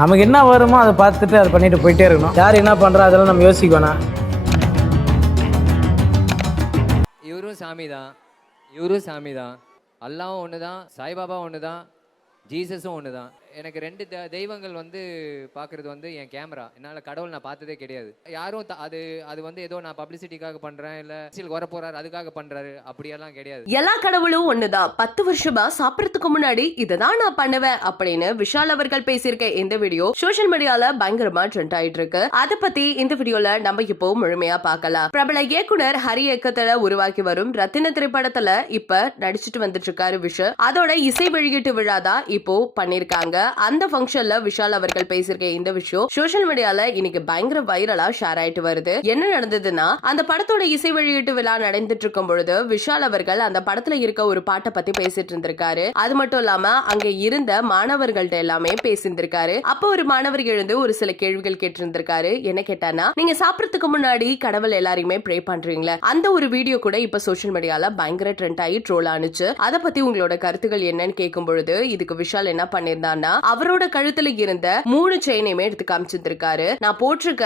நமக்கு என்ன வருமோ அதை பார்த்துட்டு அதை பண்ணிட்டு போயிட்டே இருக்கணும். யார் என்ன பண்ணுறா அதெல்லாம் நம்ம யோசிக்க வேணாம். இவரும் சாமி தான் இவரும் சாமி தான் அல்லாவும் ஒன்று தான் சாய்பாபா ஒன்று தான் ஜீசஸும் ஒன்று தான் எனக்கு ரெண்டு தெ- தெய்வங்கள் வந்து பார்க்குறது வந்து என் கேமரா என்னால் கடவுள் நான் பார்த்ததே கிடையாது. யாரும் த- அது அது வந்து ஏதோ நான் பப்ளிசிட்டிக்காக பண்ணுறேன் இல்லை அரசியல் வர போகிறாரு அதுக்காக பண்ணுறாரு அப்படியெல்லாம் கிடையாது. எல்லா கடவுளும் ஒண்ணுதான். பத்து வருஷமா சாப்பிடறதுக்கு முன்னாடி இதுதான் நான் பண்ணுவேன் அப்படின்னு விஷால் அவர்கள் பேசியிருக்க இந்த வீடியோ சோஷியல் மீடியால பயங்கரமா ட்ரெண்ட் ஆயிட்டு இருக்கு அத பத்தி இந்த வீடியோல நம்ம இப்போ முழுமையா பார்க்கலாம். பிரபல இயக்குனர் ஹரி இயக்கத்துல உருவாக்கி வரும் ரத்தின திரைப்படத்துல இப்ப நடிச்சிட்டு வந்துட்டு இருக்காரு விஷால். அதோட இசை வெளியீட்டு விழா தான் இப்போ பண்ணிருக்காங்க அந்த ஃபங்க்ஷன்ல விஷால் அவர்கள் பேசியிருக்க இந்த விஷயம் சோஷியல் மீடியால இன்னைக்கு பயங்கர வைரலா ஷேர் ஆயிட்டு வருது. என்ன நடந்ததுன்னா அந்த படத்தோட இசை வெளியீட்டு விழா நடந்துட்டு இருக்கும் பொழுது விஷால் அவர்கள் அந்த படத்துல இருக்க ஒரு பாட்டை பத்தி பேசிட்டு இருந்திருக்காரு. அது மட்டும் இல்லாம அங்க இருந்த மாணவர்கள்ட்ட எல்லாமே பேசியிருந்திருக்காரு. அப்போ ஒரு மாணவர் எழுந்து ஒரு சில கேள்விகள் கேட்டிருந்திருக்காரு. என்ன கேட்டானா நீங்க சாப்பிடறதுக்கு முன்னாடி கடவுள் எல்லாரையுமே ப்ரே பண்றீங்களே? அந்த ஒரு வீடியோ கூட இப்ப சோஷியல் மீடியால பயங்கர ட்ரெண்ட் ஆகி ட்ரோல் ஆனுச்சு. அதை பத்தி உங்களோட கருத்துக்கள் என்னன்னு கேட்கும் பொழுது இதுக்கு விஷால் என்ன பண்ணிருந்தான்னா அவரோட கழுத்துல இருந்த மூணு செயினையுமே எடுத்து காமிச்சிருந்திருக்காரு. நான் போட்டிருக்க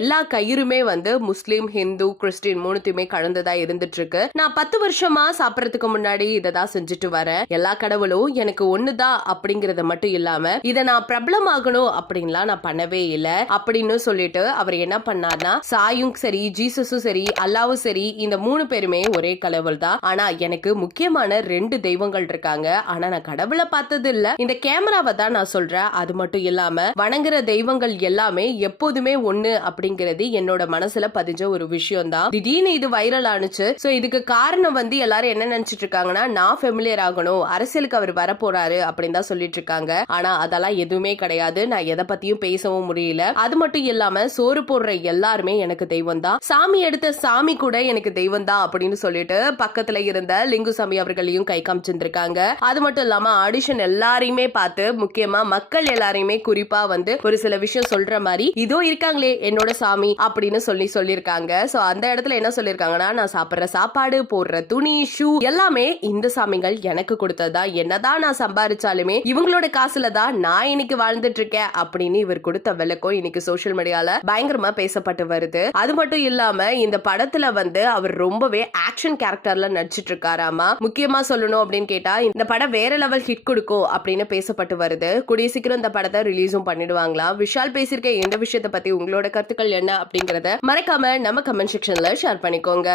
எல்லா கயிறுமே வந்து முஸ்லீம் ஹிந்து கிறிஸ்டின் மூணுத்தையுமே கலந்ததா இருந்துட்டு இருக்கு நான் பத்து வருஷமா சாப்பிடறதுக்கு முன்னாடி இதை தான் செஞ்சுட்டு வரேன். எல்லா கடவுளும் எனக்கு ஒண்ணுதான் அப்படிங்கறத மட்டும் இல்லாம இதை நான் பிரபலமாகணும் அப்படின்லாம் நான் பண்ணவே இல்லை. அப்படின்னு சொல்லிட்டு அவர் என்ன பண்ணார்னா சாயும் சரி ஜீசஸும் சரி அல்லாவும் சரி இந்த மூணு பேருமே ஒரே கடவுள் தான். ஆனா எனக்கு முக்கியமான ரெண்டு தெய்வங்கள் இருக்காங்க. ஆனா நான் கடவுளை பார்த்தது இல்ல இந்த கேமராவை தான் நான் சொல்றேன் அது மட்டும் இல்லாம வணங்குற தெய்வங்கள் எல்லாமே எப்போதுமே ஒண்ணு அப்படிங்கிறது என்னோட மனசுல பதிஞ்ச ஒரு விஷயம் தான் திடீர்னு இது வைரல் ஆனுச்சு சோ இதுக்கு காரணம் வந்து எல்லாரும் என்ன நினைச்சிட்டு இருக்காங்கன்னா நான் ஃபெமிலியர் ஆகணும் அரசியலுக்கு அவர் வரப்போறாரு அப்படின்னு தான் சொல்லிட்டு இருக்காங்க. ஆனா அதெல்லாம் எதுவுமே கிடையாது. நான் எதை பத்தியும் பேசவும் முடியல. அது மட்டும் இல்லாம சோறு போடுற எல்லாருமே எனக்கு தெய்வம் தான் சாமி எடுத்த சாமி கூட எனக்கு தெய்வம் தான் அப்படின்னு சொல்லிட்டு பக்கத்துல இருந்த லிங்குசாமி அவர்களையும் கை காமிச்சிருந்திருக்காங்க. அது மட்டும் இல்லாம ஆடிஷன் எல்லாரையுமே பார்த்து முக்கியமா மக்கள் எல்லாரையுமே குறிப்பா வந்து ஒரு சில விஷயம் சொல்ற மாதிரி இதோ இருக்காங்களே என்னோட சாமி அப்படின்னு சொல்லி சொல்லியிருக்காங்க. சோ அந்த இடத்துல என்ன சொல்லியிருக்காங்கன்னா நான் சாப்பிடுற சாப்பாடு போடுற துணி ஷூ எல்லாமே இந்த சாமிகள் எனக்கு கொடுத்ததா என்னதான் நான் சம்பாரிச்சாலுமே இவங்களோட காசுல தான் நான் இன்னைக்கு வாழ்ந்துட்டு இருக்கேன் அப்படின்னு இவர் கொடுத்த விளக்கம் இன்னைக்கு சோஷியல் மீடியால பயங்கரமா பேசப்பட்டு வருது. அது மட்டும் இல்லாம இந்த படத்துல வந்து அவர் ரொம்பவே ஆக்ஷன் கேரக்டர்ல நடிச்சிட்டு இருக்காராமா முக்கியமா சொல்லணும் அப்படின்னு கேட்டா இந்த படம் வேற லெவல் ஹிட் கொடுக்கும் அப்படின்னு பேசப்பட்டு வருது. கூடிய சீக்கிரம் இந்த படத்தை ரிலீஸும் பண்ணிடுவாங்களா விஷால் பேசியிருக்க இந்த விஷயத்தை பத்தி உங்களோட கருத்துக்கள் என்ன அப்படிங்கறத மறக்காம நம்ம கமெண்ட் செக்ஷன்ல ஷேர் பண்ணிக்கோங்க.